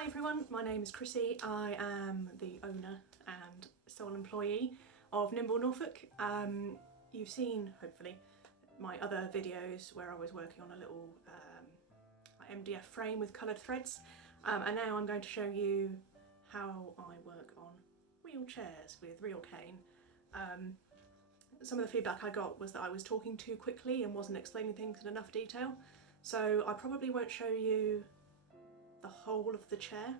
Hi everyone, my name is Chrissy. I am the owner and sole employee of Nimble Norfolk. You've seen, hopefully, my other videos where I was working on a little MDF frame with coloured threads, and now I'm going to show you how I work on real chairs with real cane. Some of the feedback I got was that I was talking too quickly and wasn't explaining things in enough detail, so I probably won't show you the whole of the chair,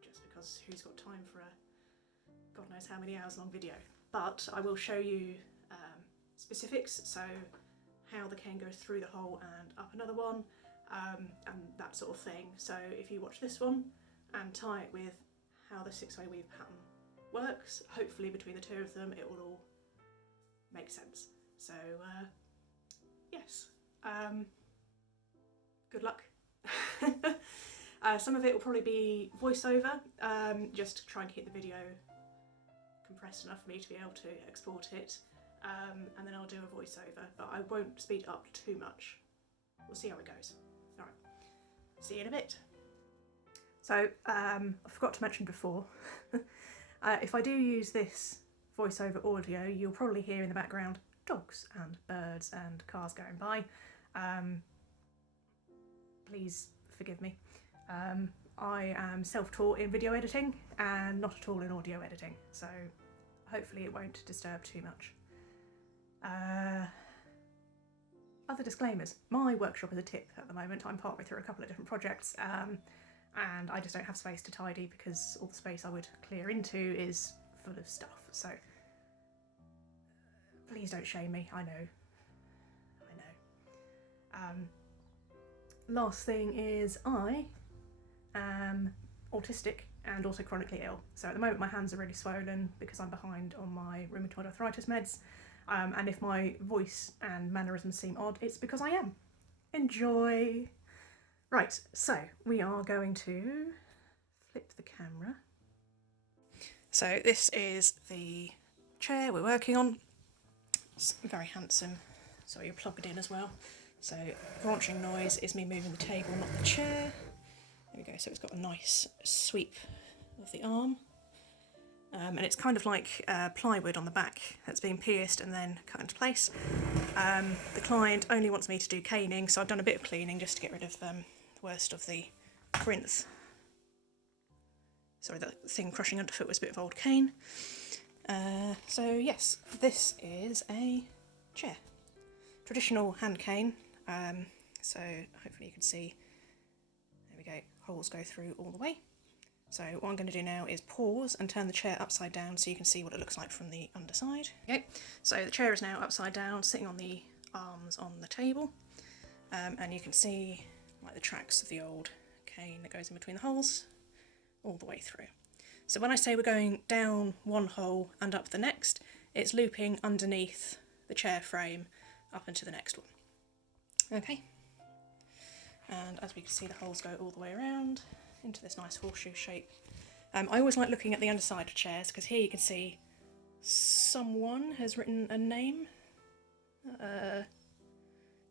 just because who's got time for a God knows how many hours long video, but I will show you specifics, so how the cane goes through the hole and up another one, and that sort of thing. So if you watch this one and tie it with how the 6-way weave pattern works, hopefully between the two of them it will all make sense. So yes, good luck. Some of it will probably be voiceover, just to try and keep the video compressed enough for me to be able to export it, and then I'll do a voiceover, but I won't speed up too much. We'll see how it goes. Alright, see you in a bit. So, I forgot to mention before, if I do use this voiceover audio, you'll probably hear in the background dogs and birds and cars going by. Please forgive me. I am self-taught in video editing and not at all in audio editing, so hopefully it won't disturb too much. Other disclaimers. My workshop is a tip at the moment. I'm partway through a couple of different projects, and I just don't have space to tidy because all the space I would clear into is full of stuff, so please don't shame me. I know. Last thing is I am autistic and also chronically ill. So at the moment my hands are really swollen because I'm behind on my rheumatoid arthritis meds. And if my voice and mannerisms seem odd, it's because I am. Enjoy! Right, so we are going to flip the camera. So this is the chair we're working on. It's very handsome. So you're plugged in as well. So branching noise is me moving the table, not the chair. There we go, so it's got a nice sweep of the arm. And it's kind of like plywood on the back that's been pierced and then cut into place. The client only wants me to do caning, so I've done a bit of cleaning just to get rid of the worst of the prints. Sorry, that thing crushing underfoot was a bit of old cane. So yes, this is a chair. Traditional hand cane. So hopefully you can see, there we go, holes go through all the way. So what I'm going to do now is pause and turn the chair upside down so you can see what it looks like from the underside. Okay, so the chair is now upside down, sitting on the arms on the table, and you can see like the tracks of the old cane that goes in between the holes all the way through. So when I say we're going down one hole and up the next, it's looping underneath the chair frame up into the next one. Okay, and as we can see, the holes go all the way around into this nice horseshoe shape. I always like looking at the underside of chairs because here you can see someone has written a name,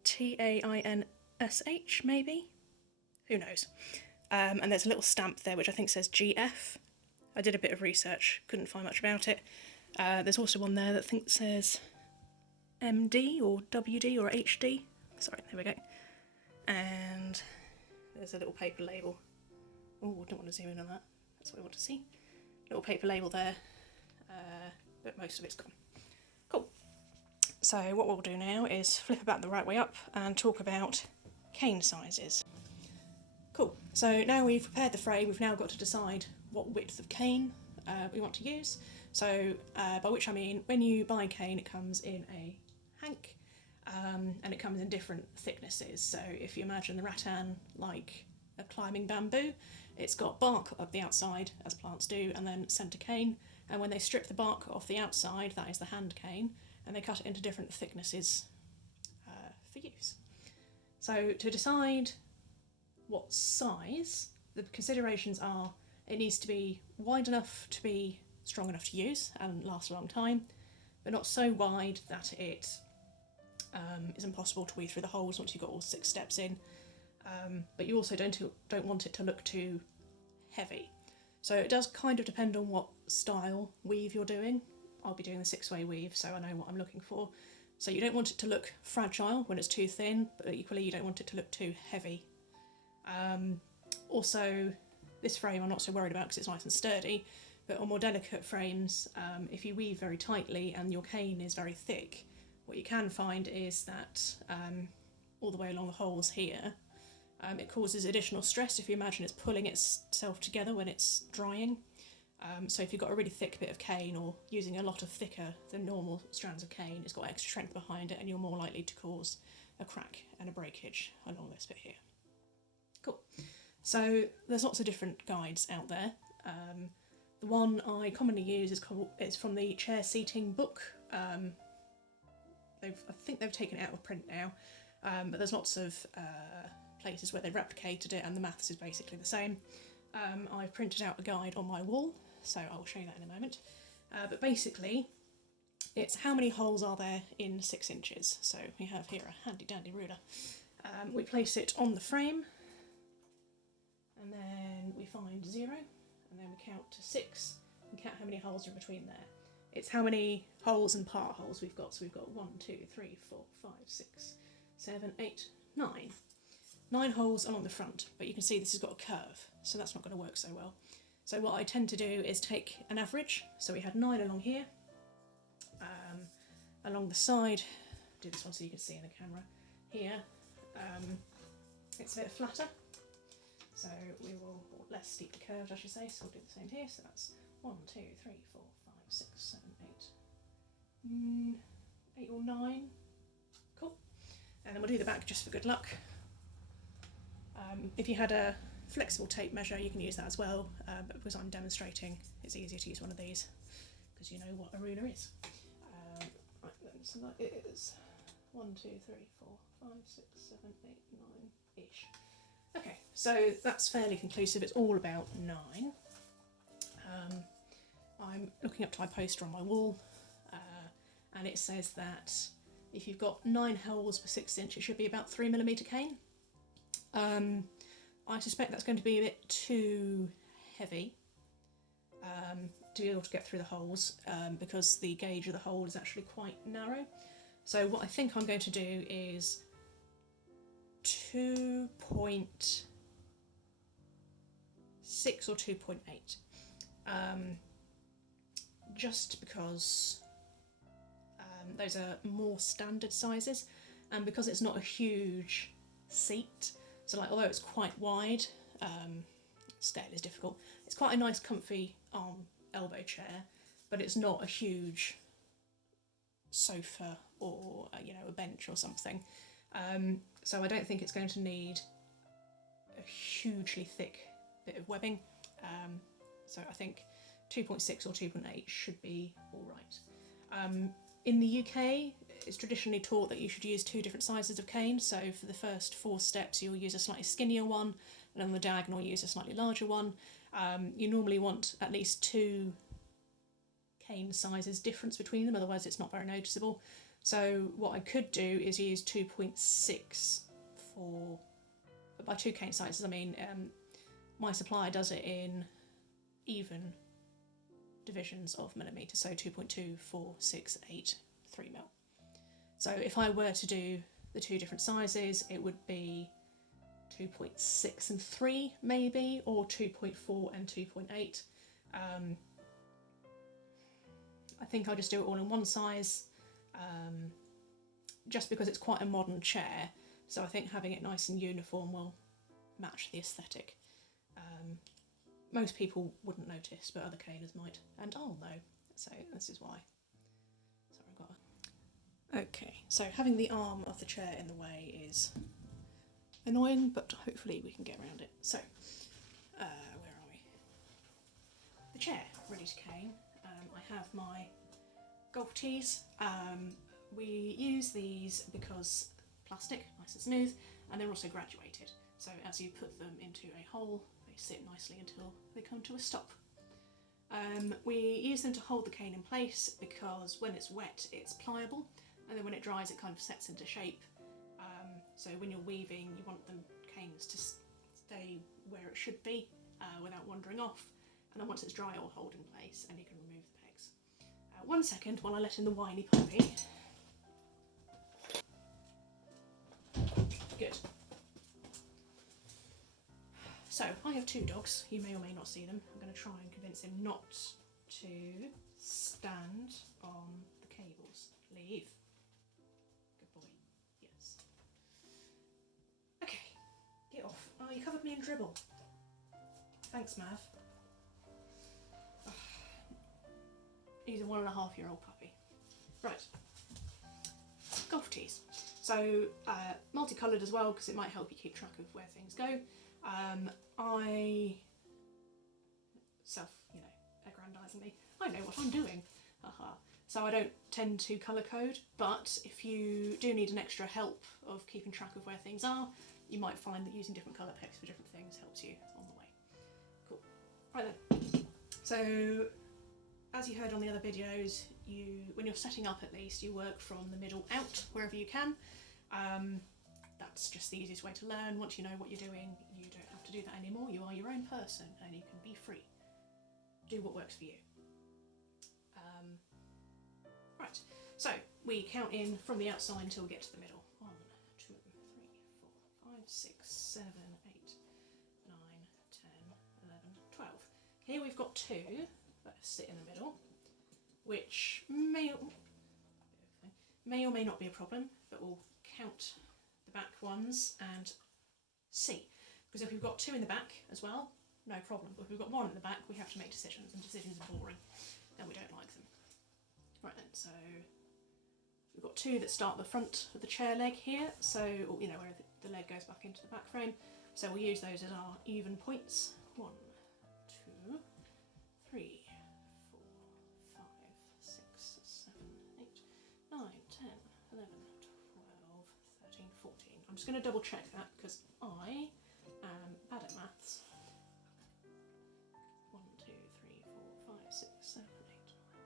T-A-I-N-S-H maybe? Who knows? And there's a little stamp there which I think says GF. I did a bit of research, couldn't find much about it. There's also one there that I think says MD or WD or HD. Sorry, there we go. And there's a little paper label. Oh, I don't want to zoom in on that. That's what I want to see. Little paper label there, but most of it's gone. Cool. So what we'll do now is flip about the right way up and talk about cane sizes. Cool. So now we've prepared the frame, we've now got to decide what width of cane we want to use. So by which I mean, when you buy cane, it comes in a hank, and it comes in different thicknesses. So if you imagine the rattan like a climbing bamboo, it's got bark up the outside, as plants do, and then centre cane, and when they strip the bark off the outside, that is the hand cane, and they cut it into different thicknesses for use. So to decide what size, the considerations are it needs to be wide enough to be strong enough to use and last a long time, but not so wide that it is impossible to weave through the holes once you've got all 6 steps in. but you also don't want it to look too heavy. So it does kind of depend on what style weave you're doing. I'll be doing the 6-way weave, so I know what I'm looking for. So you don't want it to look fragile when it's too thin, but equally you don't want it to look too heavy. Also, this frame I'm not so worried about because it's nice and sturdy, but on more delicate frames, if you weave very tightly and your cane is very thick, what you can find is that all the way along the holes here, it causes additional stress if you imagine it's pulling itself together when it's drying. So if you've got a really thick bit of cane or using a lot of thicker than normal strands of cane, it's got extra strength behind it and you're more likely to cause a crack and a breakage along this bit here. Cool. So there's lots of different guides out there. The one I commonly use is from the chair seating book. I think they've taken it out of print now, but there's lots of places where they've replicated it and the maths is basically the same. I've printed out a guide on my wall, so I will show you that in a moment. But basically, it's how many holes are there in 6 inches. So we have here a handy dandy ruler. We place it on the frame, and then we find 0, and then we count to 6 and count how many holes are in between there. It's how many holes and part holes we've got. So we've got 1, 2, 3, 4, 5, 6, 7, 8, 9. 9 holes along the front, but you can see this has got a curve, so that's not going to work so well. So what I tend to do is take an average. So we had 9 along here. Along the side, do this one so you can see in the camera here, it's a bit flatter. So we will, or less steeply curved I should say, so we'll do the same here. So that's 1, 2, 3, 4, 5, 6, 7, 8, 8 or 9. Cool. And then we'll do the back just for good luck. If you had a flexible tape measure, you can use that as well, but because I'm demonstrating, it's easier to use one of these because you know what a ruler is. Right then, so that is 1, 2, 3, 4, 5, 6, 7, 8, 9-ish. Okay, so that's fairly conclusive. It's all about 9. I'm looking up to my poster on my wall, and it says that if you've got 9 holes per 6 inch, it should be about 3mm cane. I suspect that's going to be a bit too heavy to be able to get through the holes because the gauge of the hole is actually quite narrow. So what I think I'm going to do is 2.6 or 2.8, just because those are more standard sizes, and because it's not a huge seat. So like, although it's quite wide, scale is difficult. It's quite a nice comfy arm elbow chair, but it's not a huge sofa or a bench or something. So I don't think it's going to need a hugely thick bit of webbing. So I think 2.6 or 2.8 should be all right. In the UK, it's traditionally taught that you should use 2 different sizes of cane. So for the first 4 steps, you'll use a slightly skinnier one, and on the diagonal, use a slightly larger one. You normally want at least 2 cane sizes difference between them, otherwise it's not very noticeable. So what I could do is use 2.6 for, but by 2 cane sizes I mean my supplier does it in even divisions of millimetres, so 2.2, 4, 6, 8, 3mm. So if I were to do the 2 different sizes, it would be 2.6 and 3 maybe, or 2.4 and 2.8. I think I'll just do it all in one size, just because it's quite a modern chair, so I think having it nice and uniform will match the aesthetic. Most people wouldn't notice, but other caners might, and I'll know, so this is why. Sorry, I've got Okay, so having the arm of the chair in the way is annoying, but hopefully we can get around it. So, where are we? The chair, ready to cane. I have my golf tees. We use these because plastic, nice and smooth, and they're also graduated. So as you put them into a hole, they sit nicely until they come to a stop. We use them to hold the cane in place because when it's wet, it's pliable, and then when it dries, it kind of sets into shape. So when you're weaving, you want the canes to stay where it should be without wandering off, and then once it's dry, it will hold in place and you can remove the pegs. 1 second while I let in the whiny puppy. Good. So I have 2 dogs. You may or may not see them. I'm going to try and convince him not to stand on the cables. Leave. Good boy. Yes. Okay. Get off. Oh, you covered me in dribble. Thanks, Mav. He's a 1.5-year-old puppy. Right. Golf tees. So multicoloured as well, because it might help you keep track of where things go. I aggrandising me. I know what I'm doing. Haha. So I don't tend to colour code, but if you do need an extra help of keeping track of where things are, you might find that using different colour picks for different things helps you on the way. Cool. Right then. So as you heard on the other videos, when you're setting up at least, you work from the middle out wherever you can. That's just the easiest way to learn. Once you know what you're doing, you don't have to do that anymore. You are your own person and you can be free. Do what works for you. Right, so we count in from the outside until we get to the middle. 1, 2, 3, 4, 5, 6, 7, 8, 9, 10, 11, 12. Here we've got 2 that sit in the middle, which may or may not be a problem, but we'll count the back ones and see. Because if we've got 2 in the back as well, no problem. But if we've got 1 in the back, we have to make decisions, and decisions are boring, and we don't like them. Right then, so we've got 2 that start the front of the chair leg here, so, you know, where the leg goes back into the back frame. So we'll use those as our even points. 1, 2, 3, 4, 5, 6, 7, 8, 9, 10, 11, 12, 13, 14. I'm just going to double check that because I am bad at maths. 1, 2, 3, 4, 5, 6, 7, 8, 9,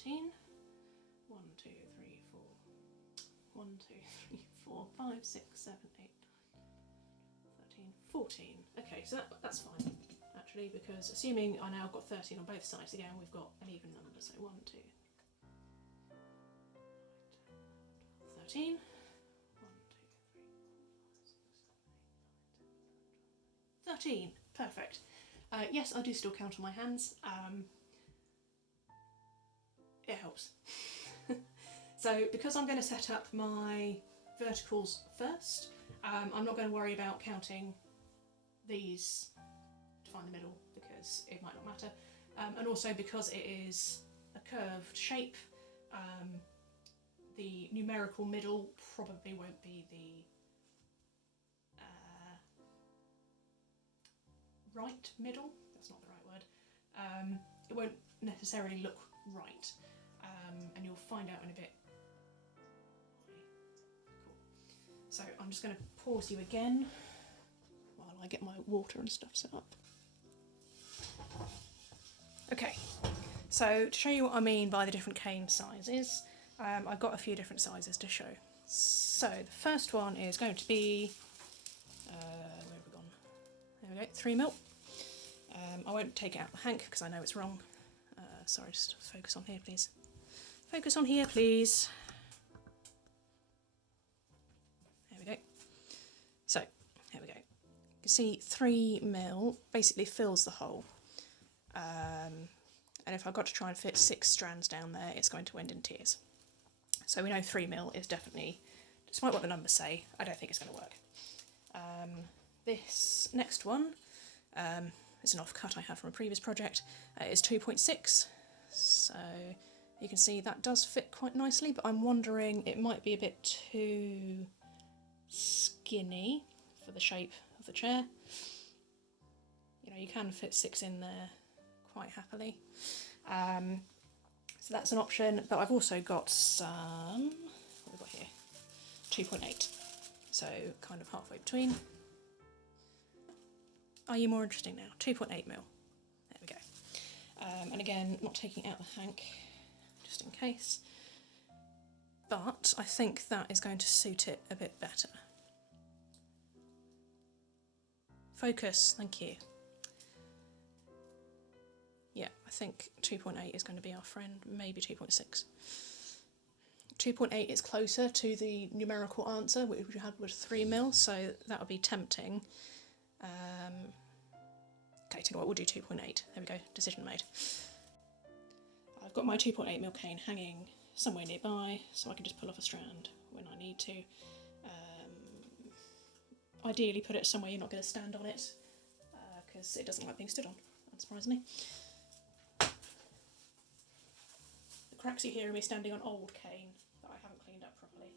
10, 11, 12, 13. 1, 2, 3, 4. 1, 2, 3, 4, 5, 6, 7, 8, 13, 14. Okay, so that's fine actually, because assuming I now got 13 on both sides again, we've got an even number. So 1, 2, 13. 1, 2, 3, 4, 5, 6, 7, 8, 9, 10, 13. Perfect. Yes, I do still count on my hands. It helps. So because I'm going to set up my verticals first, I'm not going to worry about counting these to find the middle because it might not matter. And also because it is a curved shape, the numerical middle probably won't be the right middle. That's not the right word. It won't necessarily look right, and you'll find out in a bit. Cool. So I'm just going to pause you again while I get my water and stuff set up. Okay, so to show you what I mean by the different cane sizes, I've got a few different sizes to show. So the first one is going to be, where have we gone? There we go, 3 mil. I won't take it out the hank because I know it's wrong. Sorry, just focus on here, please. Focus on here, please. There we go. So, here we go. You can see 3 mil basically fills the hole. And if I've got to try and fit 6 strands down there, it's going to end in tears. So we know 3 mil is definitely, despite what the numbers say, I don't think it's going to work. This next one is an offcut I had from a previous project. Is 2.6, so you can see that does fit quite nicely, but I'm wondering it might be a bit too skinny for the shape of the chair. You know, you can fit 6 in there quite happily. So that's an option, but I've also got some, what have we got here? 2.8, so kind of halfway between. Are you more interesting now? 2.8 mil. There we go. And again, not taking out the hank, just in case. but I think that is going to suit it a bit better. Focus, thank you. Yeah, I think 2.8 is going to be our friend, maybe 2.6. 2.8 is closer to the numerical answer, which we had was 3 mil, so that would be tempting. Okay, tell you what, we'll do 2.8. There we go, decision made. I've got my 2.8 mil cane hanging somewhere nearby, so I can just pull off a strand when I need to. Ideally put it somewhere you're not going to stand on it, because it doesn't like being stood on, unsurprisingly. The cracks you hear are me standing on old cane that I haven't cleaned up properly.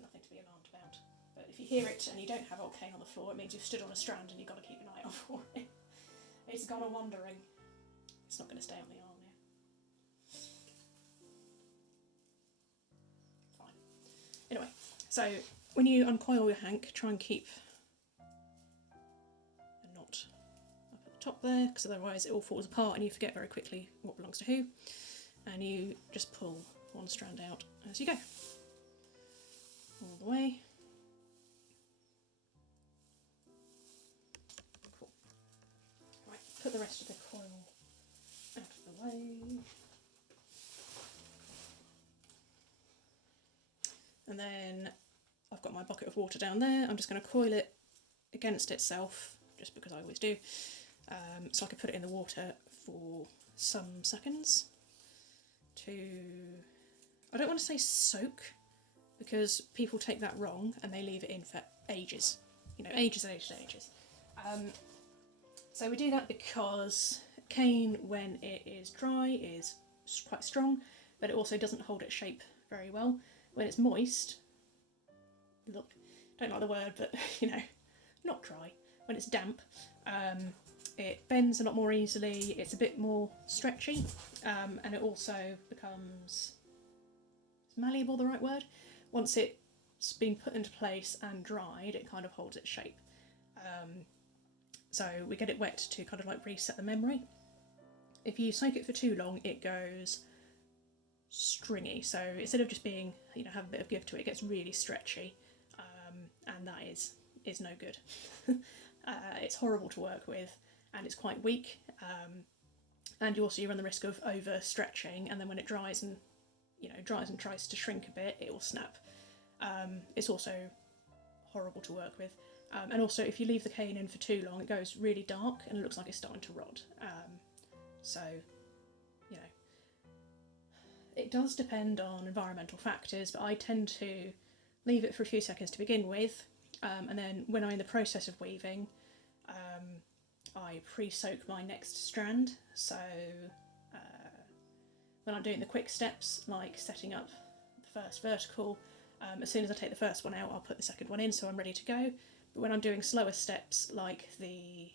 Nothing to be alarmed about. But if you hear it and you don't have old cane on the floor, it means you've stood on a strand and you've got to keep an eye out for it. It's gone a wandering. It's not going to stay on the arm now. Fine. Anyway, so when you uncoil your hank, try and keep a knot up at the top there, because otherwise it all falls apart and you forget very quickly what belongs to who. And you just pull one strand out as you go. All the way. Cool. Right, put the rest of the coil out of the way. And then I've got my bucket of water down there. I'm just going to coil it against itself, just because I always do, so I can put it in the water for some seconds to, I don't want to say soak, because people take that wrong and they leave it in for ages, you know, ages and ages and ages. So we do that because cane, when it is dry, is quite strong, but it also doesn't hold its shape very well. When it's moist, look, don't like the word, but you know, not dry, when it's damp, it bends a lot more easily, it's a bit more stretchy, and it also becomes, is malleable the right word? Once it's been put into place and dried, it kind of holds its shape. So we get it wet to kind of like reset the memory. If you soak it for too long, it goes stringy. So instead of just being, you know, have a bit of give to it, it gets really stretchy, and that is no good. It's horrible to work with, and it's quite weak. And you run the risk of over stretching, and then when it dries and tries to shrink a bit, it will snap. It's also horrible to work with. And also, if you leave the cane in for too long, it goes really dark and it looks like it's starting to rot. So, you know, it does depend on environmental factors, but I tend to leave it for a few seconds to begin with, and then when I'm in the process of weaving, I pre-soak my next strand. So when I'm doing the quick steps, like setting up the first vertical, as soon as I take the first one out, I'll put the second one in so I'm ready to go. But when I'm doing slower steps, like the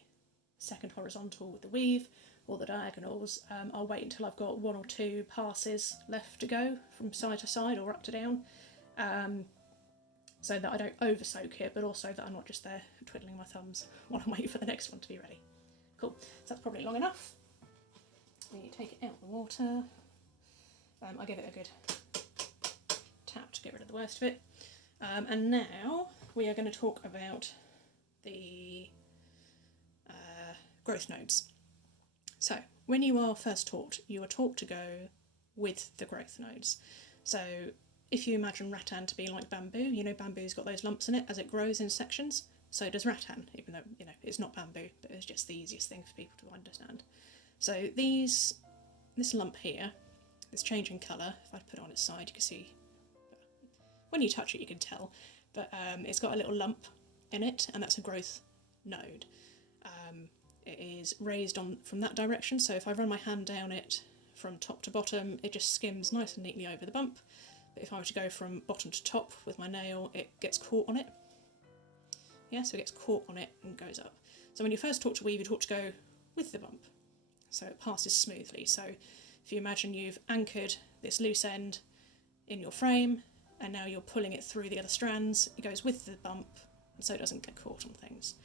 second horizontal with the weave, or the diagonals, I'll wait until I've got 1 or 2 passes left to go from side to side or up to down, so that I don't over soak it, but also that I'm not just there twiddling my thumbs while I'm waiting for the next one to be ready. Cool, so that's probably long enough. You take it out of the water. I give it a good tap to get rid of the worst of it. And now we are going to talk about the growth nodes. So when you are first taught, you are taught to go with the growth nodes. So if you imagine rattan to be like bamboo, you know bamboo's got those lumps in it as it grows in sections. So does rattan, even though, you know, it's not bamboo, but it's just the easiest thing for people to understand. So this lump here, this change in colour, if I put it on its side, you can see, when you touch it you can tell, but it's got a little lump in it, and that's a growth node. It is raised on from that direction, so if I run my hand down it from top to bottom, it just skims nice and neatly over the bump. But if I were to go from bottom to top with my nail, it gets caught on it. Yeah, so it gets caught on it and goes up. So when you're first taught to weave, you're taught to go with the bump, so it passes smoothly. So if you imagine you've anchored this loose end in your frame, and now you're pulling it through the other strands, it goes with the bump, and so it doesn't get caught on things.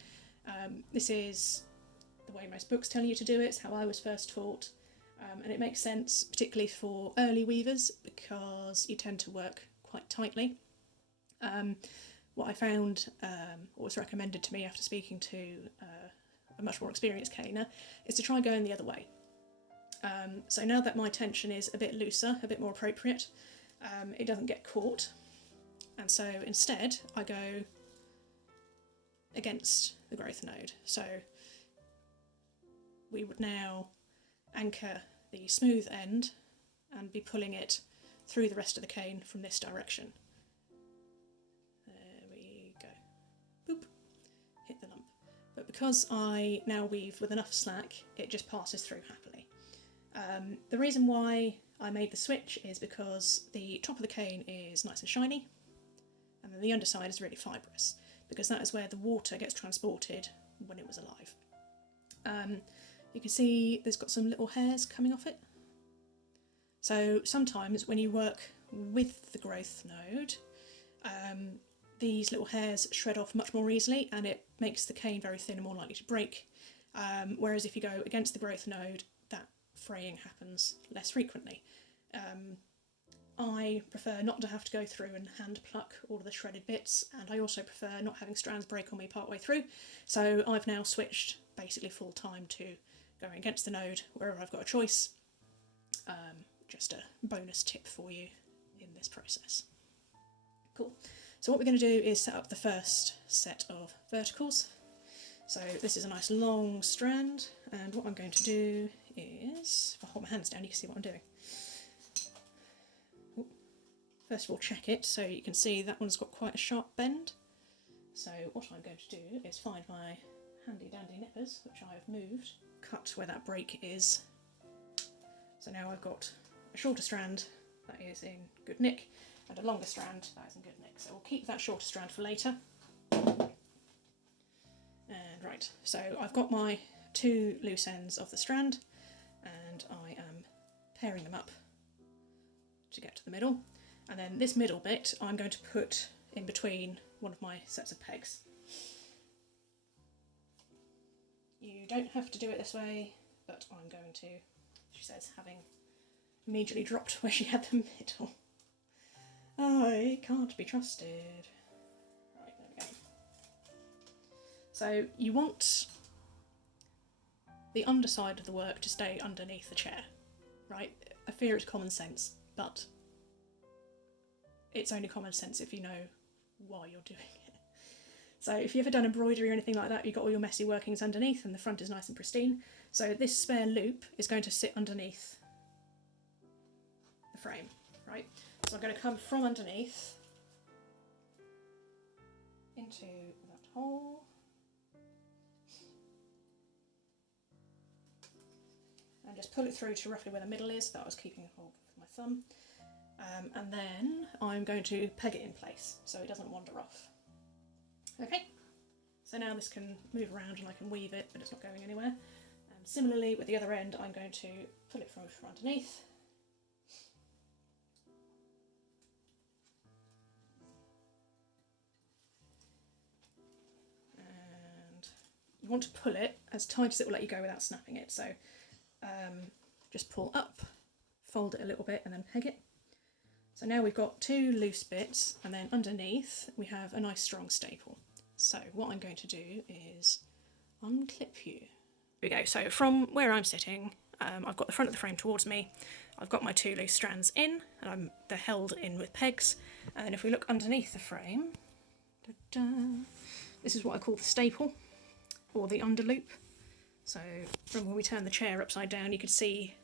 This is the way most books tell you to do it, it's how I was first taught. And it makes sense particularly for early weavers because you tend to work quite tightly. What I found, or was recommended to me after speaking to a much more experienced caner, is to try going the other way. So now that my tension is a bit looser, a bit more appropriate, it doesn't get caught, and so instead I go against the growth node. So we would now anchor the smooth end and be pulling it through the rest of the cane from this direction. There we go. Boop. Hit the lump. But because I now weave with enough slack, it just passes through happily. The reason why I made the switch is because the top of the cane is nice and shiny, and then the underside is really fibrous, because that is where the water gets transported when it was alive. You can see there's got some little hairs coming off it. So sometimes when you work with the growth node, these little hairs shred off much more easily, and it makes the cane very thin and more likely to break. Whereas if you go against the growth node, that fraying happens less frequently. I prefer not to have to go through and hand pluck all of the shredded bits, and I also prefer not having strands break on me partway through, so I've now switched basically full time to going against the node wherever I've got a choice. Just a bonus tip for you in this process. Cool. So what we're going to do is set up the first set of verticals. So this is a nice long strand, and what I'm going to do is, if I hold my hands down you can see what I'm doing. First of all, check it, so you can see that one's got quite a sharp bend. So what I'm going to do is find my handy dandy nippers, which I have moved, cut where that break is. So now I've got a shorter strand that is in good nick, and a longer strand that is in good nick. So we'll keep that shorter strand for later. And right, so I've got my two loose ends of the strand, and I am pairing them up to get to the middle. And then this middle bit I'm going to put in between one of my sets of pegs. You don't have to do it this way, but I'm going to, she says, having immediately dropped where she had the middle. I can't be trusted. Right, there we go. So you want the underside of the work to stay underneath the chair, right? I fear it's common sense, but it's only common sense if you know why you're doing it. So if you've ever done embroidery or anything like that, you've got all your messy workings underneath and the front is nice and pristine. So this spare loop is going to sit underneath the frame, right? So I'm going to come from underneath into that hole. And just pull it through to roughly where the middle is, that I was keeping hold with my thumb. And then I'm going to peg it in place so it doesn't wander off. Okay, so now this can move around and I can weave it, but it's not going anywhere. And similarly with the other end, I'm going to pull it from underneath. And you want to pull it as tight as it will let you go without snapping it. So just pull up, fold it a little bit and then peg it. So now we've got two loose bits, and then underneath we have a nice strong staple. So what I'm going to do is unclip you. Here we go, so from where I'm sitting, I've got the front of the frame towards me, I've got my two loose strands in, and they're held in with pegs, and then if we look underneath the frame, this is what I call the staple, or the underloop. So from when we turn the chair upside down you can see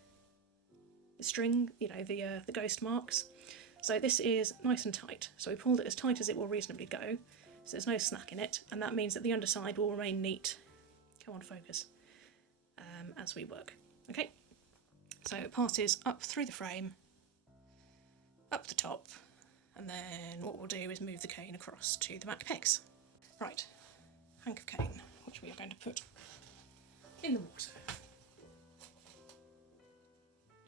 the string, you know, the ghost marks. So this is nice and tight, so we pulled it as tight as it will reasonably go, so there's no slack in it, and that means that the underside will remain neat, come on focus, as we work. Okay, so it passes up through the frame, up the top, and then what we'll do is move the cane across to the back pegs. Right, hank of cane, which we are going to put in the water.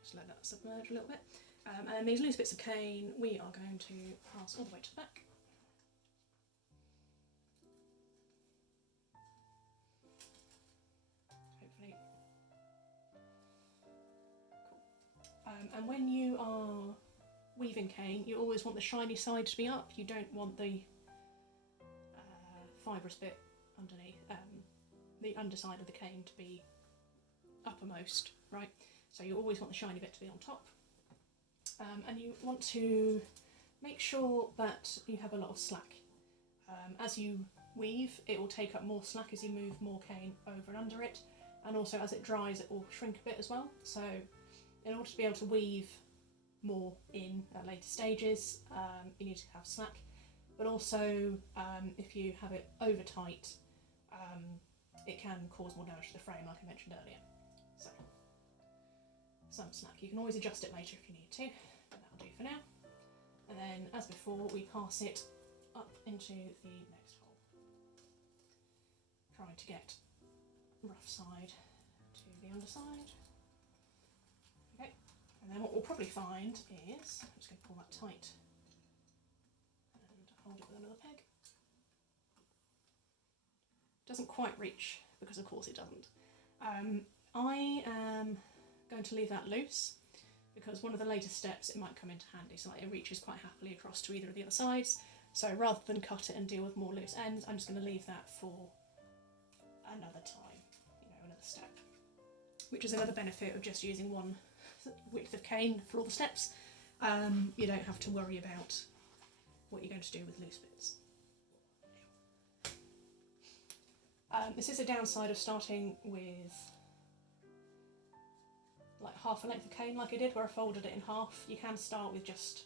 Just let that submerge a little bit. And these loose bits of cane we are going to pass all the way to the back. Hopefully And when you are weaving cane, you always want the shiny side to be up. You don't want the fibrous bit underneath, the underside of the cane to be uppermost, right? So you always want the shiny bit to be on top. And you want to make sure that you have a lot of slack. As you weave, it will take up more slack as you move more cane over and under it, and also as it dries it will shrink a bit as well. So in order to be able to weave more in at later stages, you need to have slack, but also if you have it over tight, it can cause more damage to the frame, like I mentioned earlier. So some slack. You can always adjust it later if you need to, but that'll do for now. And then, as before, we pass it up into the next hole, trying to get rough side to the underside. Okay, and then what we'll probably find is, I'm just going to pull that tight and hold it with another peg. Doesn't quite reach, because of course it doesn't. I am going to leave that loose, because one of the later steps it might come into handy, so it reaches quite happily across to either of the other sides. So rather than cut it and deal with more loose ends, I'm just going to leave that for another time, another step. Which is another benefit of just using one width of cane for all the steps. You don't have to worry about what you're going to do with loose bits. This is a downside of starting with like half a length of cane like I did, where I folded it in half. You can start with just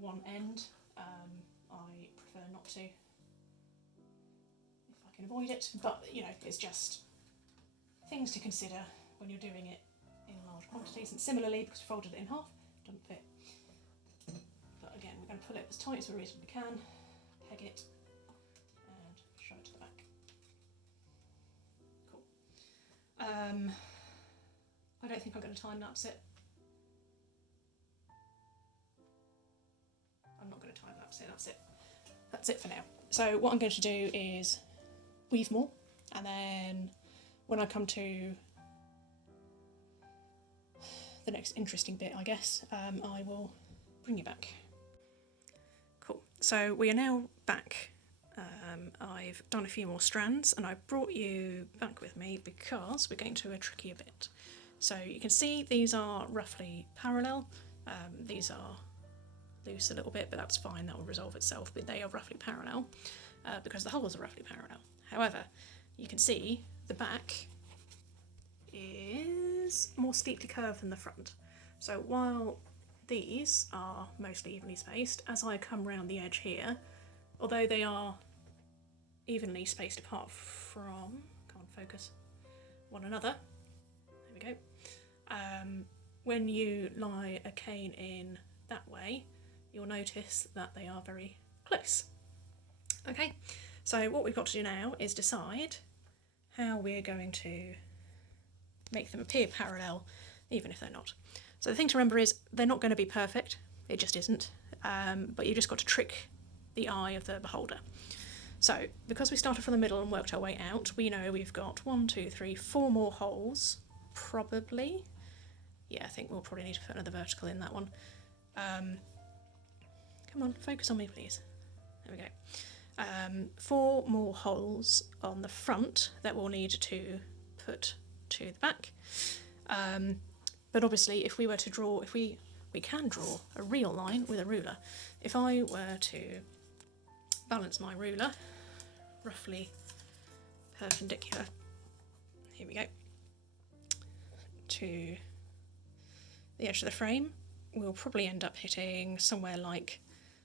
one end. I prefer not to, if I can avoid it, but it's just things to consider when you're doing it in large quantities. And similarly, because we folded it in half, it doesn't fit. But again, we're going to pull it as tight as we reasonably can, peg it, and show it to the back. Cool. I don't think I'm going to time lapse it. I'm not going to time lapse it, that's it. That's it for now. So what I'm going to do is weave more, and then when I come to the next interesting bit, I guess, I will bring you back. Cool. So we are now back. I've done a few more strands, and I brought you back with me because we're going to a trickier bit. So you can see these are roughly parallel. These are loose a little bit, but that's fine, that will resolve itself, but they are roughly parallel because the holes are roughly parallel. However, you can see the back is more steeply curved than the front. So while these are mostly evenly spaced, as I come round the edge here, although they are evenly spaced apart from, come on, focus, one another, there we go, when you lie a cane in that way, you'll notice that they are very close. Okay, so what we've got to do now is decide how we're going to make them appear parallel, even if they're not. So the thing to remember is they're not going to be perfect, it just isn't, but you just got to trick the eye of the beholder. So because we started from the middle and worked our way out, we know we've got 1, 2, 3, 4 more holes, probably. Yeah, I think we'll probably need to put another vertical in that one. Come on, focus on me, please. There we go. 4 more holes on the front that we'll need to put to the back. But obviously, if we were to draw, we can draw a real line with a ruler. If I were to balance my ruler roughly perpendicular, here we go, to the edge of the frame, we'll probably end up hitting somewhere like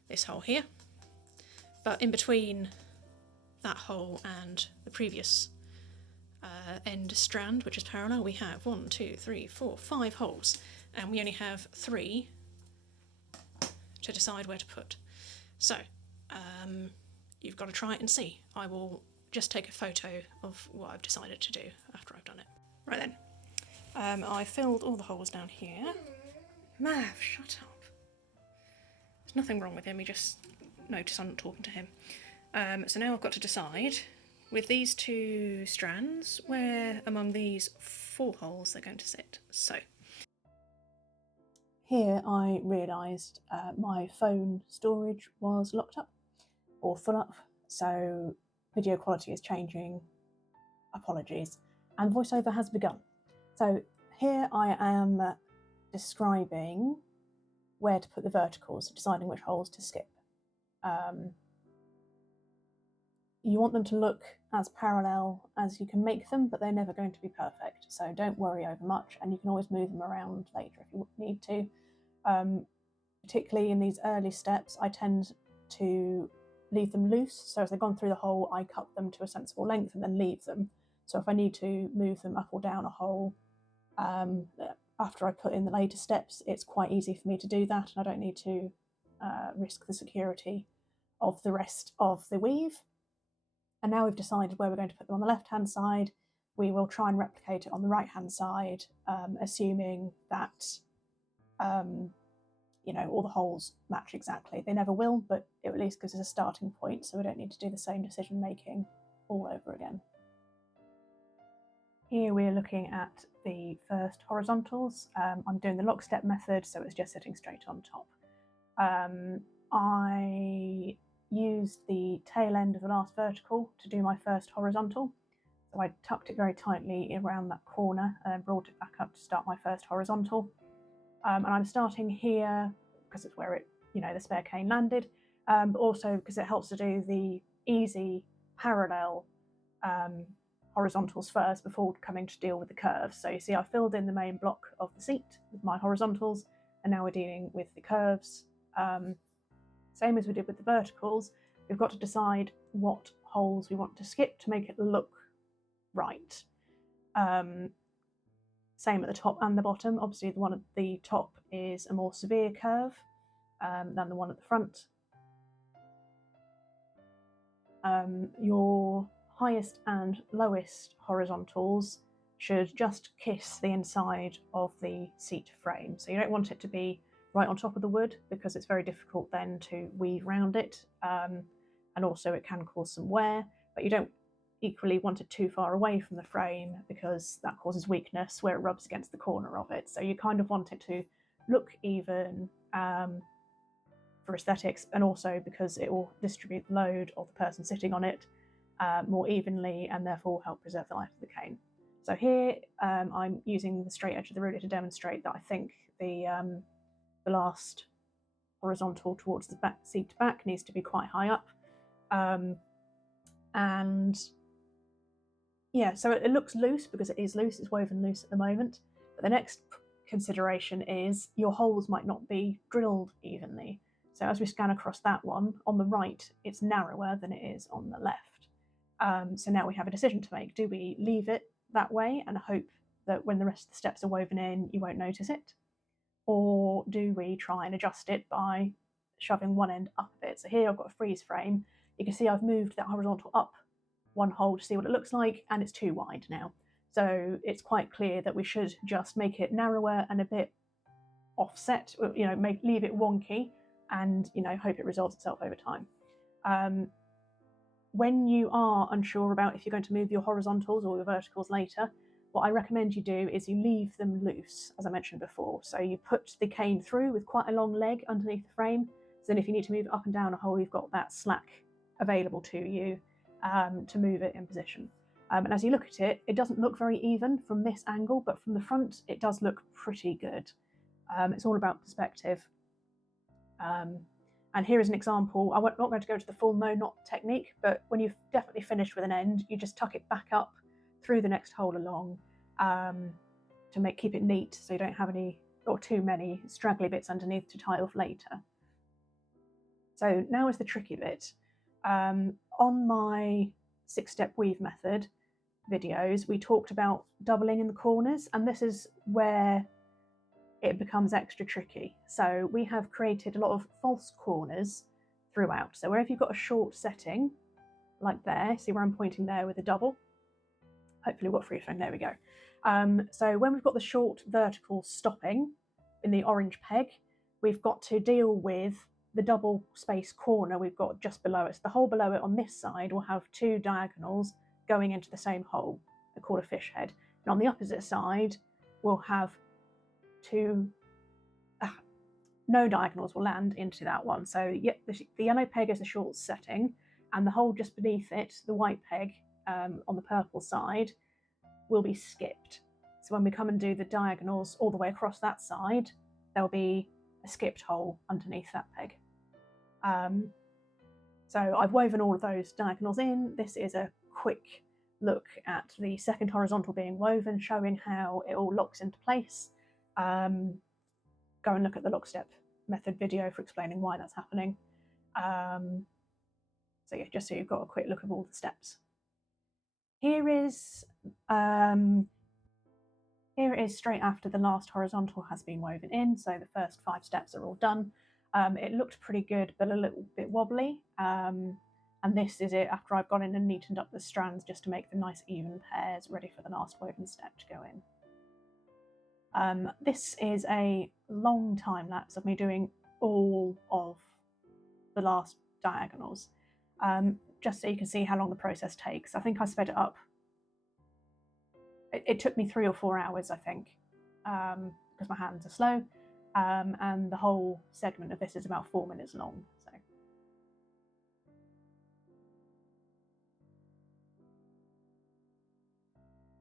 this hole here. But in between that hole and the previous end strand, which is parallel, we have 1, 2, 3, 4, 5 holes, and we only have 3 to decide where to put. So you've got to try it and see. I will just take a photo of what I've decided to do after I've done it. Right then, I filled all the holes down here. Mav, shut up. There's nothing wrong with him, he just noticed I'm not talking to him. So now I've got to decide, with these 2 strands, where among these 4 holes they're going to sit. So here I realised my phone storage was locked up or full up, so video quality is changing, apologies, and voiceover has begun. So here I am describing where to put the verticals, deciding which holes to skip. You want them to look as parallel as you can make them, but they're never going to be perfect, so don't worry over much, and you can always move them around later if you need to. Particularly in these early steps, I tend to leave them loose, so as they've gone through the hole, I cut them to a sensible length and then leave them. So if I need to move them up or down a hole after I put in the later steps, it's quite easy for me to do that, and I don't need to risk the security of the rest of the weave. And now we've decided where we're going to put them on the left-hand side. We will try and replicate it on the right-hand side, assuming that all the holes match exactly. They never will, but it at least gives us a starting point, so we don't need to do the same decision making all over again. Here we're looking at the first horizontals. I'm doing the lockstep method, so it's just sitting straight on top. I used the tail end of the last vertical to do my first horizontal. So I tucked it very tightly around that corner and then brought it back up to start my first horizontal. And I'm starting here because it's where the spare cane landed, but also because it helps to do the easy parallel horizontals first before coming to deal with the curves. So you see I filled in the main block of the seat with my horizontals, and now we're dealing with the curves. Same as we did with the verticals, we've got to decide what holes we want to skip to make it look right. Same at the top and the bottom. Obviously the one at the top is a more severe curve than the one at the front. Your highest and lowest horizontals should just kiss the inside of the seat frame. So you don't want it to be right on top of the wood, because it's very difficult then to weave around it, and also it can cause some wear, but you don't equally want it too far away from the frame because that causes weakness where it rubs against the corner of it. So you kind of want it to look even for aesthetics, and also because it will distribute the load of the person sitting on it more evenly and therefore help preserve the life of the cane. So here I'm using the straight edge of the ruler to demonstrate that I think the last horizontal towards the back seat back needs to be quite high up. And yeah, so it looks loose because it is loose, it's woven loose at the moment. But the next consideration is your holes might not be drilled evenly. So as we scan across that one, on the right, it's narrower than it is on the left. So now we have a decision to make. Do we leave it that way and hope that when the rest of the steps are woven in, you won't notice it? Or do we try and adjust it by shoving one end up a bit? So here I've got a freeze frame. You can see I've moved that horizontal up one hole to see what it looks like, and it's too wide now. So it's quite clear that we should just make it narrower and a bit offset, leave it wonky, and hope it resolves itself over time. When you are unsure about if you're going to move your horizontals or your verticals later, what I recommend you do is you leave them loose, as I mentioned before. So you put the cane through with quite a long leg underneath the frame, so then if you need to move it up and down a hole, you've got that slack available to you to move it in position. And as you look at it, it doesn't look very even from this angle, but from the front, it does look pretty good. It's all about perspective. And here is an example. I'm not going to go to the full no knot technique, but when you've definitely finished with an end, you just tuck it back up through the next hole along to keep it neat, so you don't have any or too many straggly bits underneath to tie off later. So now is the tricky bit. On my 6-step weave method videos, we talked about doubling in the corners, and this is where it becomes extra tricky. So we have created a lot of false corners throughout. So wherever you've got a short setting, like there, see where I'm pointing there with a double? Hopefully we've got free frame, there we go. So when we've got the short vertical stopping in the orange peg, we've got to deal with the double space corner we've got just below it. So the hole below it on this side will have 2 diagonals going into the same hole, they're called a fish head. And on the opposite side, we'll have 2 no diagonals will land into that one. So the yellow peg is the short setting, and the hole just beneath it, the white peg on the purple side, will be skipped. So when we come and do the diagonals all the way across that side, there'll be a skipped hole underneath that peg. So I've woven all of those diagonals in. This is a quick look at the second horizontal being woven, showing how it all locks into place. Go and look at the lockstep method video for explaining why that's happening. So yeah, just so you've got a quick look of all the steps. Here it is straight after the last horizontal has been woven in, so the first 5 steps are all done. It looked pretty good, but a little bit wobbly. And this is it after I've gone in and neatened up the strands just to make them nice even pairs, ready for the last woven step to go in. This is a long time lapse of me doing all of the last diagonals, just so you can see how long the process takes. I think I sped it up. It took me 3 or 4 hours, I think, because my hands are slow, and the whole segment of this is about 4 minutes long. So.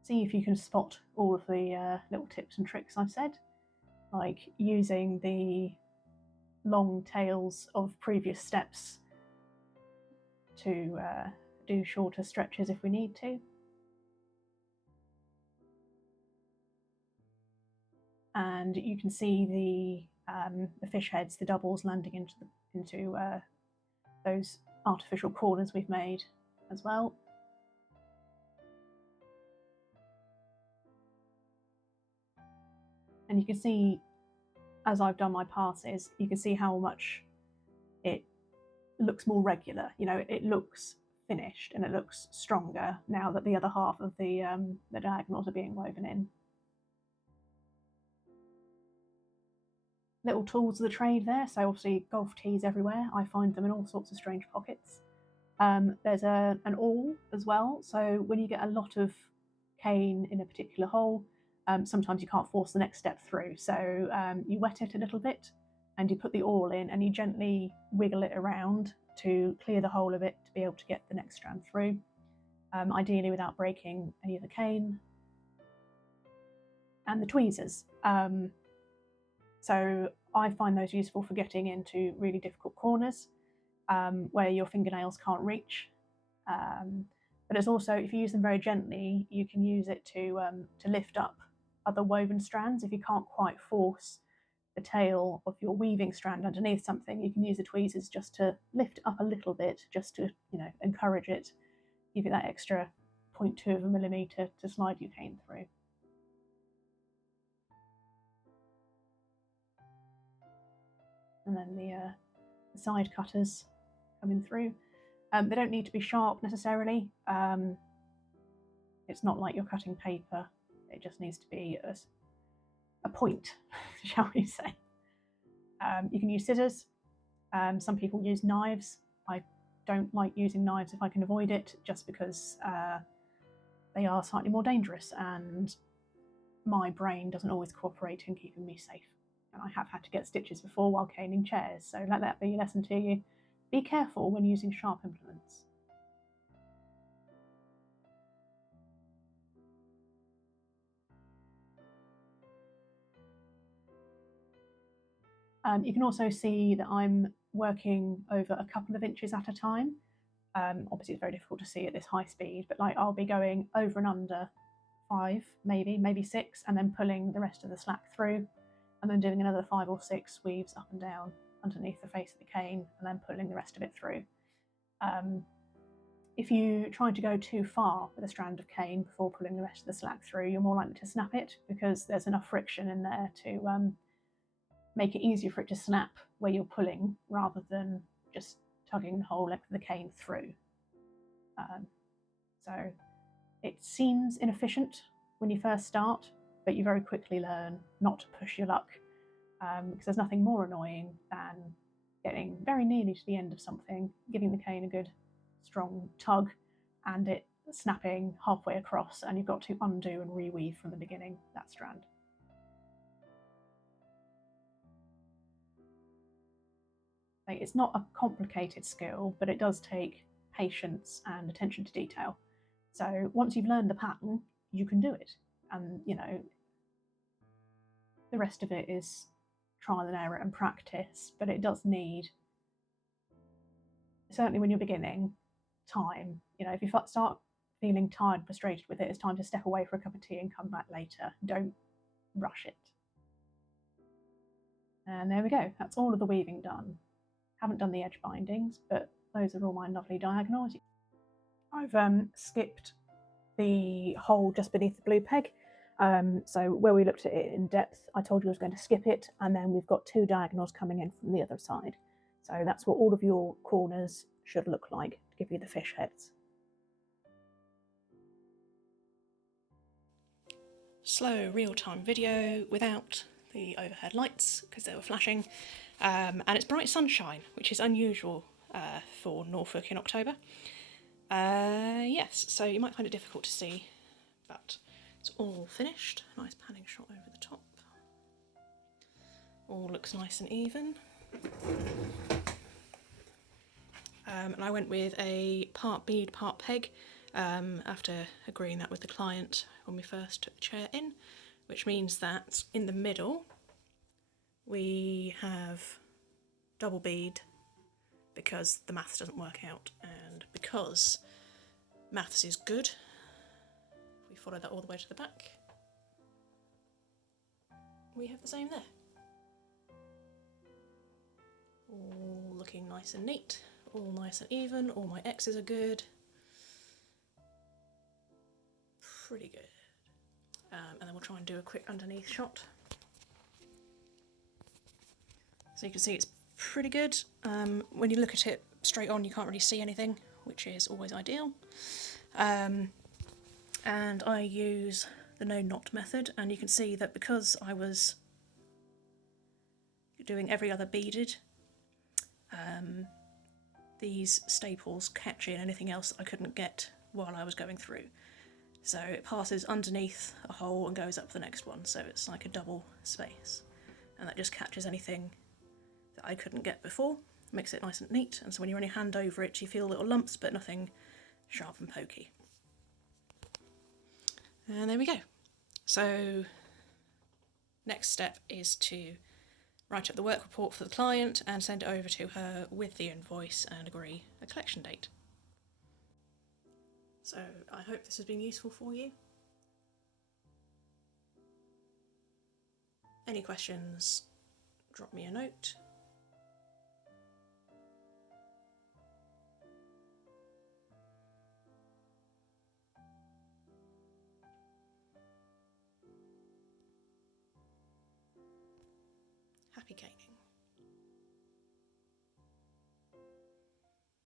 See if you can spot all of the little tips and tricks I've said, like using the long tails of previous steps to do shorter stretches if we need to. And you can see the fish heads, the doubles landing into those artificial corners we've made as well. And you can see, as I've done my passes, you can see how much it looks more regular. You know, it looks finished and it looks stronger now that the other half of the diagonals are being woven in. Little tools of the trade there, so obviously golf tees everywhere. I find them in all sorts of strange pockets. There's an awl as well, so when you get a lot of cane in a particular hole, sometimes you can't force the next step through, so you wet it a little bit and you put the awl in and you gently wiggle it around to clear the whole of it to be able to get the next strand through, ideally without breaking any of the cane. And the tweezers. So I find those useful for getting into really difficult corners where your fingernails can't reach. But it's also, if you use them very gently, you can use it to lift up other woven strands. If you can't quite force the tail of your weaving strand underneath something, you can use the tweezers just to lift it up a little bit, just to, you know, encourage it, give it that extra 0.2 of a millimetre to slide your cane through. And then the side cutters coming through. They don't need to be sharp necessarily. It's not like you're cutting paper. It just needs to be a point, shall we say. You can use scissors. Some people use knives. I don't like using knives if I can avoid it, just because they are slightly more dangerous and my brain doesn't always cooperate in keeping me safe. And I have had to get stitches before while caning chairs, so let that be a lesson to you. Be careful when using sharp implements. You can also see that I'm working over a couple of inches at a time. Obviously it's very difficult to see at this high speed, but like I'll be going over and under 5, maybe 6, and then pulling the rest of the slack through, and then doing another 5 or 6 weaves up and down underneath the face of the cane, and then pulling the rest of it through. If you try to go too far with a strand of cane before pulling the rest of the slack through, you're more likely to snap it, because there's enough friction in there to make it easier for it to snap where you're pulling, rather than just tugging the whole length of the cane through. So it seems inefficient when you first start, but you very quickly learn not to push your luck, because there's nothing more annoying than getting very nearly to the end of something, giving the cane a good strong tug, and it snapping halfway across, and you've got to undo and reweave from the beginning that strand. Like, it's not a complicated skill, but it does take patience and attention to detail. So once you've learned the pattern, you can do it. And, you know, the rest of it is trial and error and practice, but it does need, certainly when you're beginning, time. You know, if you start feeling tired, frustrated with it, it's time to step away for a cup of tea and come back later. Don't rush it. And there we go. That's all of the weaving done. Haven't done the edge bindings, but those are all my lovely diagonals. I've skipped the hole just beneath the blue peg. So where we looked at it in depth, I told you I was going to skip it, and then we've got 2 diagonals coming in from the other side. So that's what all of your corners should look like to give you the fish heads. Slow real-time video without the overhead lights because they were flashing, and it's bright sunshine, which is unusual for Norfolk in October. Yes, so you might find it difficult to see, but it's all finished. Nice panning shot over the top. All looks nice and even. And I went with a part bead, part peg, after agreeing that with the client when we first took the chair in, which means that in the middle we have double bead because the maths doesn't work out, and because maths is good, if we follow that all the way to the back, we have the same there. All looking nice and neat, all nice and even, all my X's are good. Pretty good. And then we'll try and do a quick underneath shot. So you can see it's pretty good. When you look at it straight on, you can't really see anything, which is always ideal. And I use the no knot method, and you can see that because I was doing every other beaded, these staples catch in anything else I couldn't get while I was going through. So it passes underneath a hole and goes up the next one, so it's like a double space. And that just catches anything that I couldn't get before, makes it nice and neat, and so when you run your hand over it you feel little lumps but nothing sharp and pokey. And there we go. So next step is to write up the work report for the client and send it over to her with the invoice and agree a collection date. So I hope this has been useful for you. Any questions, drop me a note. Happy caning.